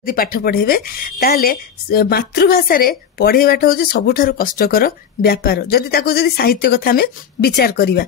ଯଦି ପାଠ ପଢେଇବେ ତାହେଲେ ମାତୃଭାଷା ରେ ପଢେଇବାଟା ହଉଛି ସବୁଠାରୁ କଷ୍ଟକର ବ୍ୟାପାର ଯଦି ତାକୁ ଯଦି ସାହିତ୍ୟ କଥା ଆମେ ବିଚାର କରିବା।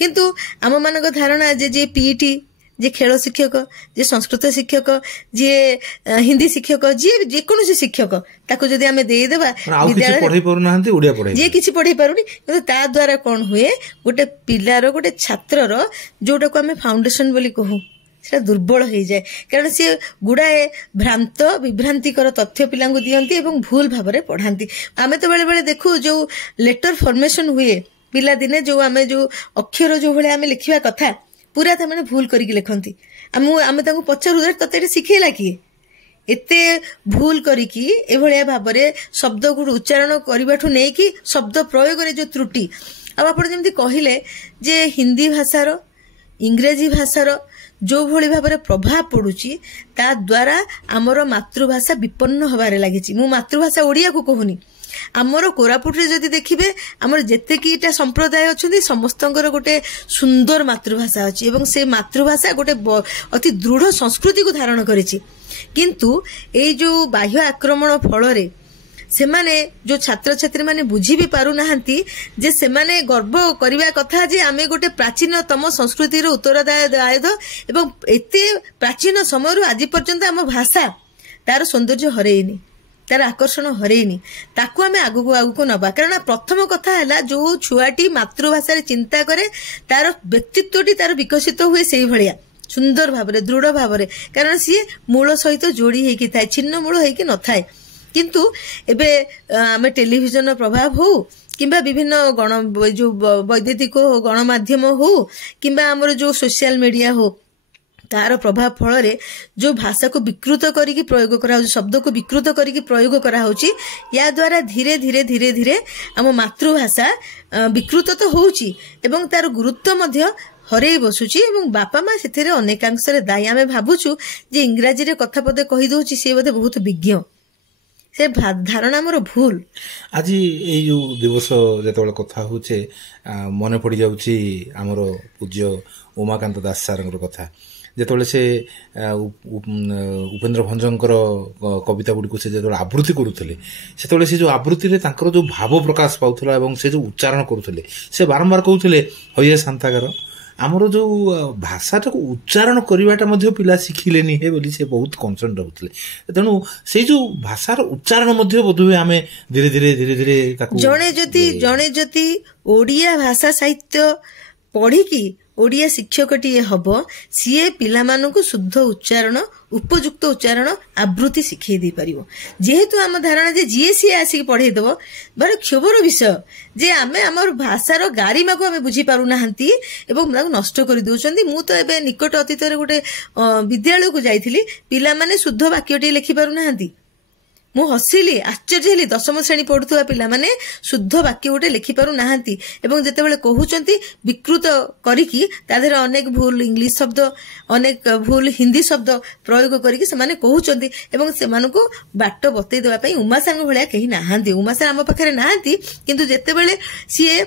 କିନ୍ତୁ ଆମ ମାନଙ୍କ ଧାରଣା ଯେ ପିଇଟି जे खेल शिक्षक जे संस्कृत शिक्षक जे हिंदी शिक्षक जे जेकोसी शिक्षक ताको जदि आमे देई देबा विद्यालय पढै परू नाहंती ओडिया पढै जे किछि पढै पारुनी କିନ୍ତୁ ता द्वारा कोन हुए गोटे पिलार गोटे छात्रर जोटा को आमे फाउंडेशन बोली कहू सेटा दुर्बल हो जाए कारण सी गुड़ाए भ्रांत विभ्रांतिकर तथ्य पिलांगु दियंती एवं भूल भाबरे पढ़ांती। आमे तो बेले बेले देखू जो लेटर फॉर्मेशन हुए पिला दिने जो आमे जो अक्षर जो भले आमे लिखिबा कथा पूरा तमने भूल करिक लिखंती आमे तांगु पचारु तते सिखेला किए एते भूल करिकी एभलिया भाबरे शब्द गुड उच्चारण करबाठु नै कि शब्द प्रयोग रे जो त्रुटि अब आपण जेमति कहिले जे हिंदी भाषार इंग्रेजी भाषार जो भली भाबरे प्रभाव पडुची ता द्वारा हमर मातृभाषा विपन्न होबारे लागिची। मु मातृभाषा ओडिया को कहूनी आमर कोरापुट रे जदि देखिबे आमर जेते कीटा संप्रदाय अछंती समस्तंकर गोटे सुंदर मातृभाषा अछि एवं से मातृभाषा गोटे अति दृढ़ संस्कृति को धारण करिछि। किंतु ए जो बाह्य आक्रमण फल रे सेमाने जो छात्र छात्री माने बुझी भी पारु नाहंती जे सेमाने गर्व करिवा कथा जे आमे गोटे प्राचीनतम संस्कृति रो उत्तरदायी एवं एते प्राचीन समय रो आज पर्यंत आम भाषा तार सौंदर्य हरेइनी तार आकर्षण हरेइनी ताकू आमे आगु आगु नबा कारण प्रथम कथा हैला जो छुआटी मातृभाषा रे चिंता करे तार व्यक्तित्वटी तार विकसित हुए सेही भलिया सुंदर भाबरे दृढ़ भाबरे कारण सी मूल सहित जोड़ी हेकी थाए छिन्न मूल हेकी न थाए। किंतु एबे आमे टेलीविजन प्रभाव हो किंबा विभिन्न गण जो वैद्युतिक गणमाध्यम हो किंबा हमर जो सोशल मीडिया हो तार प्रभाव फल रे जो भाषा को विकृत करिकी प्रयोग करा शब्द को विकृत करिकी प्रयोग करा होची या द्वारा धीरे धीरे धीरे धीरे हम मातृभाषा विकृत तो होची एवं तार गुरुत्व मध्य हरे बसुची एवं बापा माँ से अनेकांश दायी आमे भाबुछु जे इंग्राजी रे कथा पदे कहि दोची से बोधे बहुत विज्ञ से धारणा मोर भूल। आज ये जो दिवस जेतबेले कथा होचे मने पड़ी जाउची हमर पूज्य उमाकांत दास सारंगर कथा जेतबेले से उपेन्द्र भंजंकर कविता गुडी को से जेतबेले आवृत्ति करूथले सेतबेले से जो आवृत्ति रे तांकर जो भाव प्रकाश पाउथला एवं से जो उच्चारण करूथले से बारंबार कहउथले होये शांतागर आमर जो भाषाटा को उच्चारण करवाटा मध्य पिला शिखिलेनी हे बोली से बहुत कनसर्न रहउथले तेणु से जो भाषार उच्चारण मध्य बोधुए आमे धीरे धीरे धीरे धीरे जणे जति ओडिया भाषा साहित्य पढ़ी की ओडिया शिक्षकटी हब सीए पिला मानकु शुद्ध उच्चारण उपयुक्त उच्चारण आवृत्ति शिखई दे परिवो जेहेतु आम धारणा जे जीए सीए आसिक पढ़े देबो बड़ क्षोभर विषय जे आमे हमर भाषार गारिमा को आमे बुझी पारु नाहंती एवं ताको नष्ट करि दोचंदी। मु तो एबे निकट अतीत रे गोटे विद्यालय को जाइथिली पिला माने शुद्ध वाक्यटी लिखि पारु नाहंती मु हसिली आश्चर्य हेली दशम श्रेणी पढ़ुवा पिला माने शुद्ध वाक्य गोटे लिखि पारु नाहंती एवं जेतेबेले कहउचंती विकृत करिकी तादेर अनेक भूल इंग्लिश शब्द अनेक भूल हिंदी शब्द प्रयोग करिकी से माने कहउचंती एवं सेमानको बाट बतै देबा पई उमा सांग भलिया केही नाहंती उमा सांग हम पाखरे नाहंती किंतु जेतेबेले सीए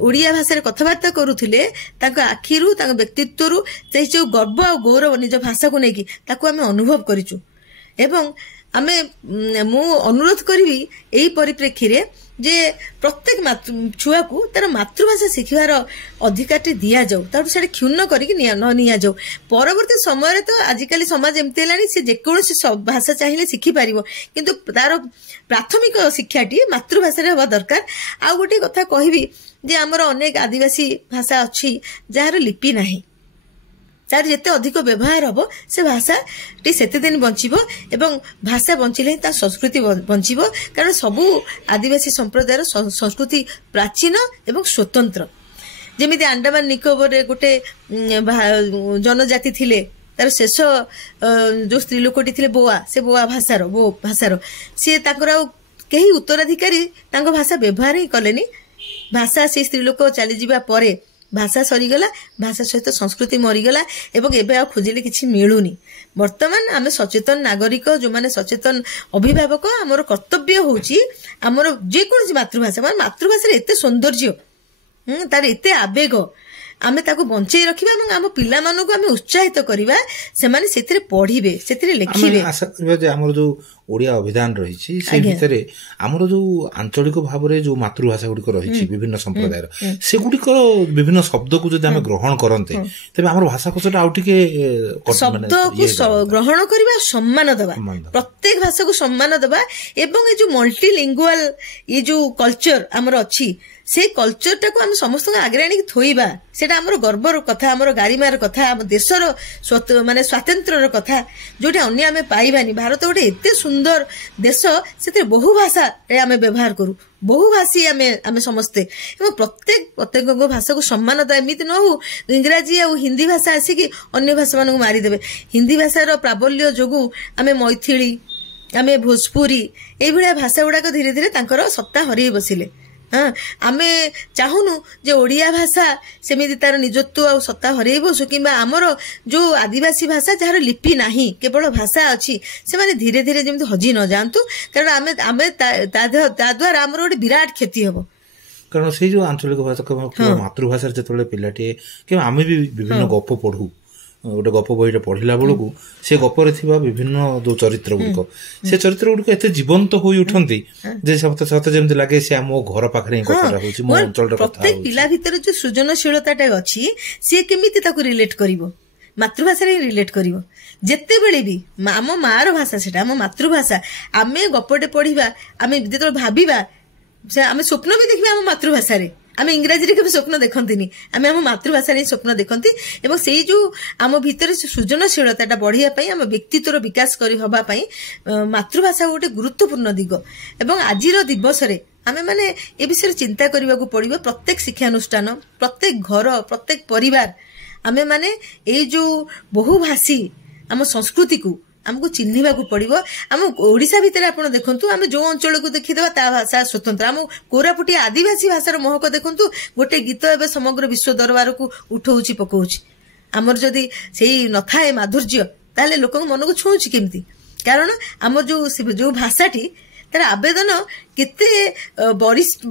ओडिया भाषा कथबार्ता करुथिले तांको आखिरु तांको व्यक्तित्वरु से जो गर्व और गौरव निज भाषा को नेकी ताको आमे अनुभव करिचु एवं आमे मु अनुरोध करी यही परिप्रेक्षी रे जे प्रत्येक छुआ को तार मातृभाषा शिखिबार अधिकार दिया जाऊ ताठू से क्षुण्ण करिक न निया जाऊ परवर्ती समय तो आजिकली समाज एमती हेलानी से जेकोसी भाषा चाहिए शिखि पारिबो किंतु तार प्राथमिक शिक्षाटी मातृभाषा रे हवा दरकार। आ गोटे कथा कहबी जे हमर अनेक आदिवासी भाषा अछि जार लिपि नाही तार जेते अधिक व्यवहार हबो से भाषा टी सेते दिन बंचिबो एवं भाषा बंचिले ता संस्कृति बंचिबो कारण सबु आदिवासी संप्रदायर संस्कृति प्राचीन एवं स्वतंत्र जेमिति अंडमान निकोबर रे गोटे जनजाति थिले तार शेष जो स्त्री लोकटी थिले बोआ से बोआ भाषार से ताकर केही उत्तराधिकारी तांको भाषा व्यवहार ही कलेनी भाषा से स्त्री लोक चली जिबा परे भाषा सरीगला भाषा सहित संस्कृति मरीगला एवं एबे आ खोजिले किछि मिलुनी। वर्तमान आमे सचेतन नागरिक जो माने सचेतन अभिभावक हमर कर्तव्य होची हमर जे कोन मातृभाषा रे एते सौंदर्य तार एते आवेग ଆମେ ତାକୁ ବଞ୍ଚେଇ ରଖିବା ଏବଂ ଆମ ପିଲାମାନଙ୍କୁ ଆମେ ଉତ୍ସାହିତ କରିବା, ସେମାନେ ସେଥିରେ ପଢିବେ, ସେଥିରେ ଲେଖିବେ। ଆଶା କରିବା ଯେ ଆମର ଯୋଉ ଓଡିଆ ଅଭିଧାନ ରହିଛି ସେ ଭିତରେ ଆମର ଯୋଉ ଆଞ୍ଚଳିକ ଭାବରେ ଯୋଉ ମାତୃଭାଷା ଗୁଡିକ ରହିଛି ବିଭିନ୍ନ ସମ୍ପ୍ରଦାୟର, ସେଗୁଡିକର ବିଭିନ୍ନ ଶବ୍ଦକୁ ଯଦି ଆମେ ଗ୍ରହଣ କରନ୍ତେ ତେବେ ଆମର ଭାଷାକୋଷଟା ଆଉ ଟିକେ ଶବ୍ଦକୁ ଗ୍ରହଣ କରିବା, ସମ୍ମାନ ଦେବା, ପ୍ରତ୍ୟେକ ଭାଷାକୁ ସମ୍ମାନ ଦେବା ଏବଂ ଏ ଯୋଉ ମଲ୍ଟିଲିଙ୍ଗୁଆଲ ଏ ଯୋଉ କଲଚର ଆମର ଅଛି ସେଇ କଲଚରଟାକୁ ଆମେ ସମସ୍ତଙ୍କ ଆଗରେ ଆଣିକି ଥୋଇବା। ସେଇଟା ଆମର ଗର୍ବର କଥା, ଆମର ଗାରିମାର କଥା, ଆମ ଦେଶର ମାନେ ସ୍ୱାତନ୍ତ୍ର୍ୟର କଥା, ଯୋଉଟା ଅନ୍ୟ ଆମେ ପାଇବାନି। ଭାରତ ଗୋଟେ ଏତେ ସୁନ୍ଦର ଦେଶ, ସେଥିରେ ବହୁ ଭାଷାରେ ଆମେ ବ୍ୟବହାର କରୁ, ବହୁଭାଷୀ ଆମେ ସମସ୍ତେ, ଏବଂ ପ୍ରତ୍ୟେକଙ୍କ ଭାଷାକୁ ସମ୍ମାନ ଦେବା। ଏମିତି ନ ହଉ ଇଂରାଜୀ ଆଉ ହିନ୍ଦୀ ଭାଷା ଆସିକି ଅନ୍ୟ ଭାଷାମାନଙ୍କୁ ମାରିଦେବେ। ହିନ୍ଦୀ ଭାଷାର ପ୍ରାବଲ୍ୟ ଯୋଗୁଁ ଆମେ ମୈଥିଳି, ଆମେ ଭୋଜପୁରୀ, ଏଇଭଳିଆ ଭାଷା ଗୁଡାକ ଧୀରେ ଧୀରେ ତାଙ୍କର ସତ୍ତା ହରେଇ ବସିଲେ। ଆମେ ଚାହୁଁନୁ ଯେ ଓଡିଆ ଭାଷା ସେମିତି ତାର ନିଜତ୍ୱ ଆଉ ସତ୍ତା ହରେଇ ବସୁ, କିମ୍ବା ଆମର ଯୋଉ ଆଦିବାସୀ ଭାଷା ଯାହାର ଲିପି ନାହିଁ, କେବଳ ଭାଷା ଅଛି, ସେମାନେ ଧୀରେ ଧୀରେ ଯେମିତି ହଜି ନ ଯାଆନ୍ତୁ, କାରଣ ଆମେ ତା ଦ୍ୱାରା ଆମର ଗୋଟେ ବିରାଟ କ୍ଷତି ହବ। କାରଣ ସେଇ ଯୋଉ ଆଞ୍ଚଳିକ ଭାଷା ମାତୃଭାଷାରେ ଯେତେବେଳେ ପିଲାଟିଏ କିମ୍ବା ଆମେ ବି ବିଭିନ୍ନ ଗପ ପଢୁ, ଗୋଟେ ଗପ ବହିଟା ପଢିଲା ବେଳକୁ ସେ ଗପରେ ଥିବା ବିଭିନ୍ନ ଯୋଉ ଚରିତ୍ର ଗୁଡିକ, ସେ ଚରିତ୍ର ଗୁଡିକ ଏତେ ଜୀବନ୍ତ ହୋଇ ଉଠନ୍ତି ଯେ ସତେ ଯେମିତି ଲାଗେ ସେ ଆମ ଘର ପାଖରେ ହିଁ କଥାଟା ହଉଛି, ମୋ ଅଞ୍ଚଳର କଥା। ପ୍ରତ୍ୟେକ ପିଲା ଭିତରେ ଯୋଉ ସୃଜନଶୀଳତାଟା ଅଛି, ସିଏ କେମିତି ତାକୁ ରିଲେଟ କରିବ, ମାତୃଭାଷାରେ ହିଁ ରିଲେଟ କରିବ। ଯେତେବେଳେ ବି ଆମ ମାର ଭାଷା, ସେଟା ଆମ ମାତୃଭାଷା, ଆମେ ଗପଟେ ପଢିବା, ଆମେ ଯେତେବେଳେ ଭାବିବା, ଆମେ ସ୍ୱପ୍ନ ବି ଦେଖିବା ଆମ ମାତୃଭାଷାରେ। ଆମେ ଇଂରାଜୀରେ କେବେ ସ୍ୱପ୍ନ ଦେଖନ୍ତିନି, ଆମେ ଆମ ମାତୃଭାଷାରେ ହିଁ ସ୍ୱପ୍ନ ଦେଖନ୍ତି। ଏବଂ ସେଇ ଯୋଉ ଆମ ଭିତରେ ସୃଜନଶୀଳତାଟା ବଢିବା ପାଇଁ, ଆମ ବ୍ୟକ୍ତିତ୍ୱର ବିକାଶ ହବା ପାଇଁ ମାତୃଭାଷା ଗୋଟେ ଗୁରୁତ୍ୱପୂର୍ଣ୍ଣ ଦିଗ। ଏବଂ ଆଜିର ଦିବସରେ ଆମେ ମାନେ ଏ ବିଷୟରେ ଚିନ୍ତା କରିବାକୁ ପଡିବ। ପ୍ରତ୍ୟେକ ଶିକ୍ଷାନୁଷ୍ଠାନ, ପ୍ରତ୍ୟେକ ଘର, ପ୍ରତ୍ୟେକ ପରିବାର, ଆମେ ମାନେ ଏଇ ଯୋଉ ବହୁଭାଷୀ ଆମ ସଂସ୍କୃତିକୁ ଆମକୁ ଚିହ୍ନିବାକୁ ପଡିବ। ଆମ ଓଡିଶା ଭିତରେ ଆପଣ ଦେଖନ୍ତୁ, ଆମେ ଯୋଉ ଅଞ୍ଚଳକୁ ଦେଖିଦେବା ତା ଭାଷା ସ୍ୱତନ୍ତ୍ର। ଆମ କୋରାପୁଟିଆ ଆଦିବାସୀ ଭାଷାର ମହକ ଦେଖନ୍ତୁ, ଗୋଟେ ଗୀତ ଏବେ ସମଗ୍ର ବିଶ୍ୱ ଦରବାରକୁ ଉଠଉଛି ପକଉଛି। ଆମର ଯଦି ସେଇ ନଥାଏ ମାଧୁର୍ଯ୍ୟ, ତାହେଲେ ଲୋକଙ୍କ ମନକୁ ଛୁଉଁଛି କେମିତି? କାରଣ ଆମର ଯୋଉ ଭାଷାଟି, ତାର ଆବେଦନ କେତେ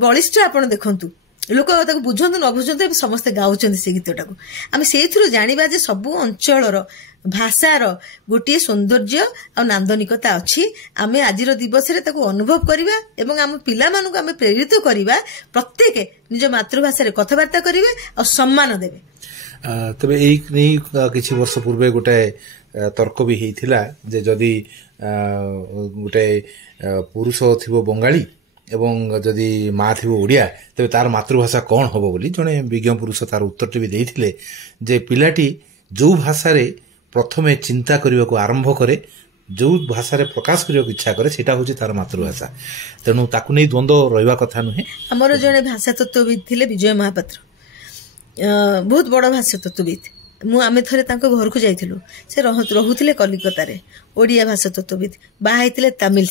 ବଳିଷ୍ଠ ଆପଣ ଦେଖନ୍ତୁ। ଲୋକ ତାକୁ ବୁଝନ୍ତୁ ନ ବୁଝନ୍ତୁ, ଏବେ ସମସ୍ତେ ଗାଉଛନ୍ତି ସେ ଗୀତଟାକୁ। ଆମେ ସେଇଥିରୁ ଜାଣିବା ଯେ ସବୁ ଅଞ୍ଚଳର ଭାଷାର ଗୋଟିଏ ସୌନ୍ଦର୍ଯ୍ୟ ଆଉ ନାନ୍ଦନିକତା ଅଛି। ଆମେ ଆଜିର ଦିବସରେ ତାକୁ ଅନୁଭବ କରିବା ଏବଂ ଆମ ପିଲାମାନଙ୍କୁ ଆମେ ପ୍ରେରିତ କରିବା, ପ୍ରତ୍ୟେକ ନିଜ ମାତୃଭାଷାରେ କଥାବାର୍ତ୍ତା କରିବେ ଆଉ ସମ୍ମାନ ଦେବେ। ତେବେ ଏଇ ନେଇ କିଛି ବର୍ଷ ପୂର୍ବେ ଗୋଟେ ତର୍କ ବି ହେଇଥିଲା ଯେ ଯଦି ଗୋଟେ ପୁରୁଷ ଥିବ ବଙ୍ଗାଳୀ ଏବଂ ଯଦି ମା ଥିବ ଓଡ଼ିଆ, ତେବେ ତାର ମାତୃଭାଷା କ'ଣ ହବ ବୋଲି ଜଣେ ବିଜ୍ଞ ପୁରୁଷ ତାର ଉତ୍ତରଟି ବି ଦେଇଥିଲେ ଯେ ପିଲାଟି ଯୋଉ ଭାଷାରେ ପ୍ରଥମେ ଚିନ୍ତା କରିବାକୁ ଆରମ୍ଭ କରେ, ଯୋଉ ଭାଷାରେ ପ୍ରକାଶ କରିବାକୁ ଇଚ୍ଛା କରେ, ସେଇଟା ହଉଛି ତାର ମାତୃଭାଷା। ତେଣୁ ତାକୁ ନେଇ ଦ୍ୱନ୍ଦ୍ୱ ରହିବା କଥା ନୁହେଁ। ଆମର ଜଣେ ଭାଷା ତତ୍ତ୍ୱବିତ୍ ଥିଲେ ବିଜୟ ମହାପାତ୍ର, ବହୁତ ବଡ ଭାଷା ତତ୍ତ୍ୱବିତ୍। ଆମେ ଥରେ ତାଙ୍କ ଘରକୁ ଯାଇଥିଲୁ, ସେ ରହୁଥିଲେ କଲିକତାରେ, ଓଡ଼ିଆ ଭାଷା ତତ୍ତ୍ୱବିତ୍, ବାହା ହେଇଥିଲେ ତାମିଲ।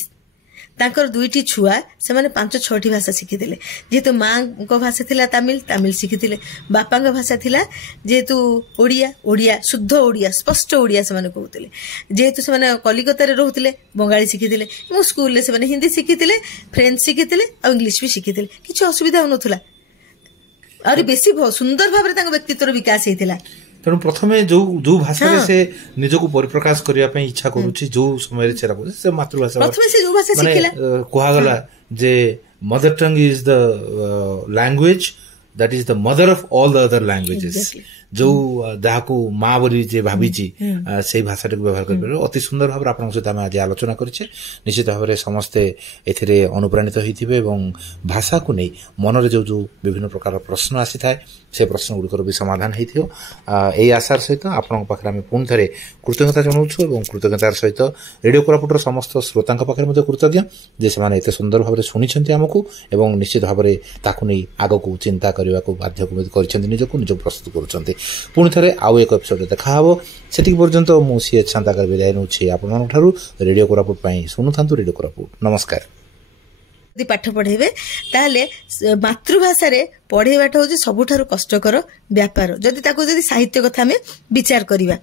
ତାଙ୍କର 2ଟି ଛୁଆ, ସେମାନେ 5-6ଟି ଭାଷା ଶିଖିଥିଲେ। ଯେହେତୁ ମାଙ୍କ ଭାଷା ଥିଲା ତାମିଲ ଶିଖିଥିଲେ, ବାପାଙ୍କ ଭାଷା ଥିଲା ଯେହେତୁ ଓଡ଼ିଆ, ଶୁଦ୍ଧ ଓଡ଼ିଆ, ସ୍ପଷ୍ଟ ଓଡ଼ିଆ ସେମାନେ କହୁଥିଲେ। ଯେହେତୁ ସେମାନେ କଲିକତାରେ ରହୁଥିଲେ, ବଙ୍ଗାଳୀ ଶିଖିଥିଲେ ଏବଂ ସ୍କୁଲରେ ସେମାନେ ହିନ୍ଦୀ ଶିଖିଥିଲେ, ଫ୍ରେଞ୍ଚ ଶିଖିଥିଲେ ଆଉ ଇଂଲିଶ ବି ଶିଖିଥିଲେ। କିଛି ଅସୁବିଧା ହଉନଥିଲା, ଆହୁରି ବେଶୀ ସୁନ୍ଦର ଭାବରେ ତାଙ୍କ ବ୍ୟକ୍ତିତ୍ୱର ବିକାଶ ହେଇଥିଲା। ତେଣୁ ପ୍ରଥମେ ଯୋଉ ଭାଷାରେ ସେ ନିଜକୁ ପରିପ୍ରକାଶ କରିବା ପାଇଁ ଇଚ୍ଛା କରୁଛି, ଯୋଉ ସମୟରେ ସେ ମାତୃଭାଷା ମାନେ କୁହାଗଲା ଯେ mother tongue is the language that is the mother of all the other languages. ଯୋଉ ଯାହାକୁ ମା ବୋଲି ଯେ ଭାବିଛି ସେଇ ଭାଷାଟାକୁ ବ୍ୟବହାର କରିପାରିବ। ଅତି ସୁନ୍ଦର ଭାବରେ ଆପଣଙ୍କ ସହିତ ଆମେ ଆଜି ଆଲୋଚନା କରିଛେ। ନିଶ୍ଚିତ ଭାବରେ ସମସ୍ତେ ଏଥିରେ ଅନୁପ୍ରାଣିତ ହୋଇଥିବେ ଏବଂ ଭାଷାକୁ ନେଇ ମନରେ ଯୋଉ ବିଭିନ୍ନ ପ୍ରକାର ପ୍ରଶ୍ନ ଆସିଥାଏ, ସେ ପ୍ରଶ୍ନ ଗୁଡ଼ିକର ବି ସମାଧାନ ହେଇଥିବ। ଏଇ ଆଶାର ସହିତ ଆପଣଙ୍କ ପାଖରେ ଆମେ ପୁଣି ଥରେ କୃତଜ୍ଞତା ଜଣାଉଛୁ ଏବଂ କୃତଜ୍ଞତାର ସହିତ ରେଡ଼ିଓ କୋରାପୁଟର ସମସ୍ତ ଶ୍ରୋତାଙ୍କ ପାଖରେ ମଧ୍ୟ କୃତଜ୍ଞ ଯେ ସେମାନେ ଏତେ ସୁନ୍ଦର ଭାବରେ ଶୁଣିଛନ୍ତି ଆମକୁ ଏବଂ ନିଶ୍ଚିତ ଭାବରେ ତାକୁ ନେଇ ଆଗକୁ ଚିନ୍ତା କରିବାକୁ ବାଧ୍ୟ କରିଛନ୍ତି, ନିଜକୁ ପ୍ରସ୍ତୁତ କରୁଛନ୍ତି। ପୁଣି ଥରେ ଆଉ ଏକ ଏପିସୋଡରେ ଦେଖାହେବ। ସେତିକି ପର୍ଯ୍ୟନ୍ତ ମୁଁ ସିଏଚ୍ ଶାନ୍ତାକାର ବିଦାୟ ନେଉଛି ଆପଣମାନଙ୍କ ଠାରୁ। ରେଡ଼ିଓ କୋରାପୁଟ ପାଇଁ ଶୁଣୁଥାନ୍ତୁ ରେଡ଼ିଓ କୋରାପୁଟ। ନମସ୍କାର। ଯଦି ପାଠ ପଢେଇବେ ତାହେଲେ ମାତୃଭାଷାରେ ପଢେଇବାଟା ହଉଛି ସବୁଠାରୁ କଷ୍ଟକର ବ୍ୟାପାର, ଯଦି ସାହିତ୍ୟ କଥା ଆମେ ବିଚାର କରିବା।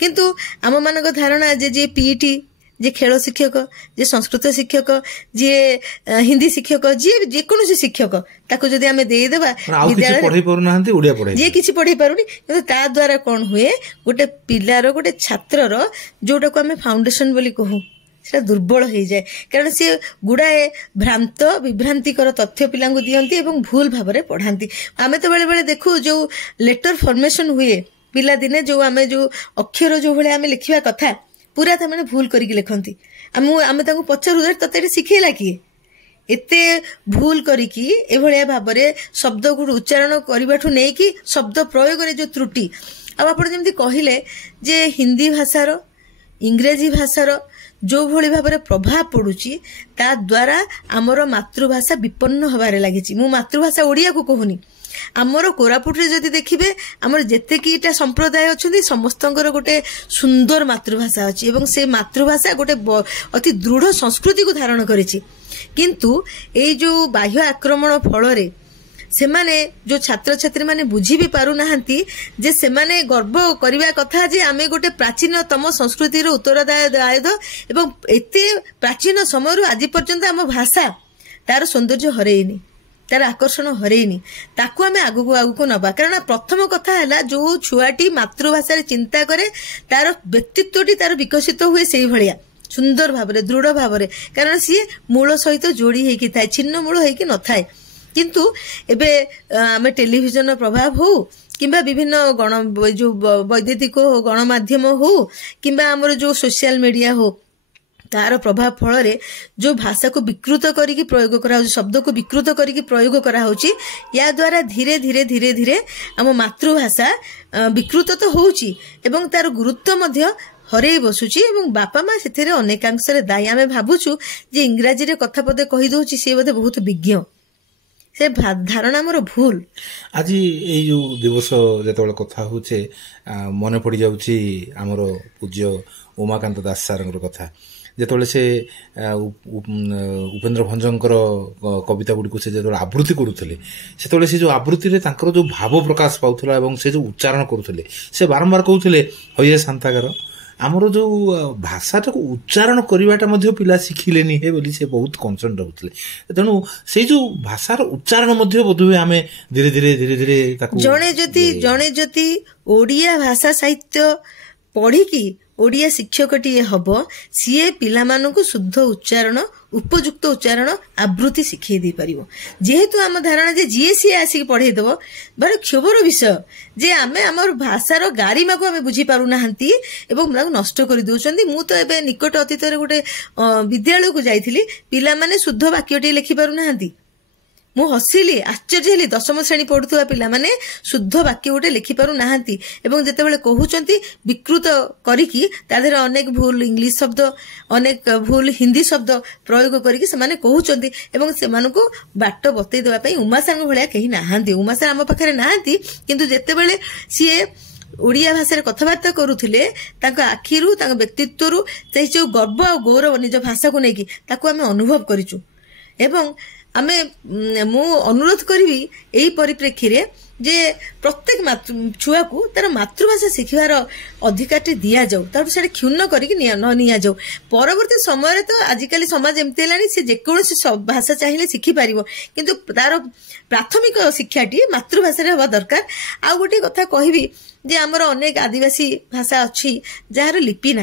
କିନ୍ତୁ ଆମ ମାନଙ୍କ ଧାରଣା ଯେ ଯିଏ ପିଇଟି जे खेल शिक्षक, जे संस्कृत शिक्षक, जे हिंदी शिक्षक, जे जेकोसी शिक्षक ताको जदि आमे देई देबा विद्यालय पढ़ाई पारु नाहंती ओडिया पढ़ाई जे किछि पढ़ाई पारुनी, किंतु ता द्वारा कोन हुए गोटे पिलार गोटे छात्रर जोटा को आमे फाउंडेशन बोली कहू से दुर्बल हो जाए, कारण सी गुड़ाए भ्रांत विभ्रांतिकर तथ्य पिलांगु दियंती एवं भूल भाबरे पढ़ांती। आमे तो बेले बेले देखू जो लेटर फॉर्मेशन हुए पिला दिने जो आमे जो अक्षर जो भले आमे लिखिबा कथा पूरा त माने भूल करिक लिखंती। आमे तांगु पछरु तते सिखेला किए एते भूल करिकी एभलिया भाबरे शब्द गुड उच्चारण करिबाठु नै कि शब्द प्रयोग रे जो त्रुटि अब आपण जेमति कहिले जे हिंदी भाषार इंग्रेजी भाषार जो भली भाबरे प्रभाव पड़ुची ता द्वारा आमर मातृभाषा विपन्न हबारे लागिची। मु मातृभाषा ओडिया को कहूनी, आमर कोरापुट रे जदि देखिबे आमर जेते कीटा संप्रदाय अछंती समस्तंकर गोटे सुंदर मातृभाषा अछि एवं से मातृभाषा गोटे अति दृढ़ संस्कृति को धारण करिछि। किंतु एई जो बाह्य आक्रमण फल रे से माने जो छात्र छात्री माने बुझी भी पारु नाहंती जे से माने गर्व करिवा कथा जे आमे गोटे प्राचीनतम संस्कृति रो उत्तरदायित्व एवं एते प्राचीन समय रो आज पर्यंत आम भाषा तार सौंदर्य हरेइनी, तार आकर्षण हरेइनी, ताकू आमे आगु आगु नबा। कारण प्रथम कथा हैला जो छुआटी मातृभाषा रे चिंता करे तार व्यक्तित्वटी तार विकसित हुए सेही भलिया सुंदर भाबरे दृढ़ भाबरे, कारण सी मूल सहित जोड़ी हेकी थाए, छिन्न मूल हेकी न थाए। किंतु एबे आमे टेलीविजन प्रभाव हो किंबा विभिन्न गण जो वैद्युतिक गणमाध्यम हो किंबा हमर जो सोशल मीडिया हो तार प्रभाव फल रे जो भाषा को विकृत करिकी प्रयोग करा होची, शब्द को विकृत करिकी प्रयोग करा होची, या द्वारा धीरे धीरे धीरे धीरे हम मातृभाषा विकृत तो होची एवं तार गुरुत्व मध्य हरई बसुची एवं बापा माँ से अनेकांश दायी। आमे भाबुछु जे इंग्राजी रे कथा पदे कहि दउची से बोधे बहुत विज्ञ, से धारणा मोर भूल। आज ये जो दिवस जेतबेले कथा होचे मन पड़ जाउची हमर पूज्य उमाकांत दास सारंगर कथा, जेतबेले से उपेन्द्र भंजंकर कविता गुडी को से जेतबेले आवृत्ति करूथले सेतबेले से जो आवृत्ति रे तांकर जो भाव प्रकाश पाउथला एवं से जो उच्चारण करूथले से बारंबार कहउथले हये शांतागार आमर जो भाषाटा को उच्चारण करवाटा मध्य पिला शिखिलेनी हे बोली से बहुत कंसर्न रहउथले। तेणु से जो भाषार उच्चारण मध्य बोधुए आमे धीरे धीरे धीरे धीरे ताकू जणे जति ओडिया भाषा साहित्य पढ़िकी ओडिया शिक्षकटीए हब सीए पिलामानकु शुद्ध उच्चारण उपयुक्त उच्चारण आवृत्ति शिखई दे पारिबो। जेहेतु आम धारणा जे जीए सीए आसिक पढ़ई देबो बड़ क्षोभर विषय जे आमे हमर भाषार गारिमा को आमे बुझी पारु नाहंती एवं नष्ट कर दउचंदी। मु तो एबे निकट अतीत रे गोटे विद्यालय को जाइथिली, पिला माने शुद्ध वाक्यटी लिखि पारु नाहंती, मु हसिली आश्चर्य हेली। दशम श्रेणी पढ़ुवा पिला माने शुद्ध वाक्य गोटे लिखि पारु नाहंती एवं जेतेबेले कहउचंती विकृत करिकी ता देहरे अनेक भूल इंग्लिश शब्द अनेक भूल हिंदी शब्द प्रयोग करिकी से माने कहउचंती एवं से मानको बाट बतई देबा पई उमा सारंग भलिया केही नाहंती। उमा सार आम पाखरे नाहंती, किंतु जेतेबेले सीए ओडिया भाषा कथबार्ता करुथिले तांको आखिरु तांको व्यक्तित्वरु से जो गर्व और गौरव निज भाषा को नेकी ताको आमे अनुभव करिचु एवं आमे मु अनुरोध करी एही परिप्रेक्षी रे जे प्रत्येक छुआ को तार मातृभाषा शिखिबार अधिकारटी दिया जाऊ, तार से क्षुण्ण करिक न निया जाऊ। परवर्ती समय तो आजिकली समाज एमती हेलानी से जेकोसी भाषा चाहिए शिखि पारिबो, किंतु तार प्राथमिक शिक्षाटी मातृभाषा रे हवा दरकार। आ गोटे कथा कहबी जे हमर अनेक आदिवासी भाषा अछि जार लिपि ना।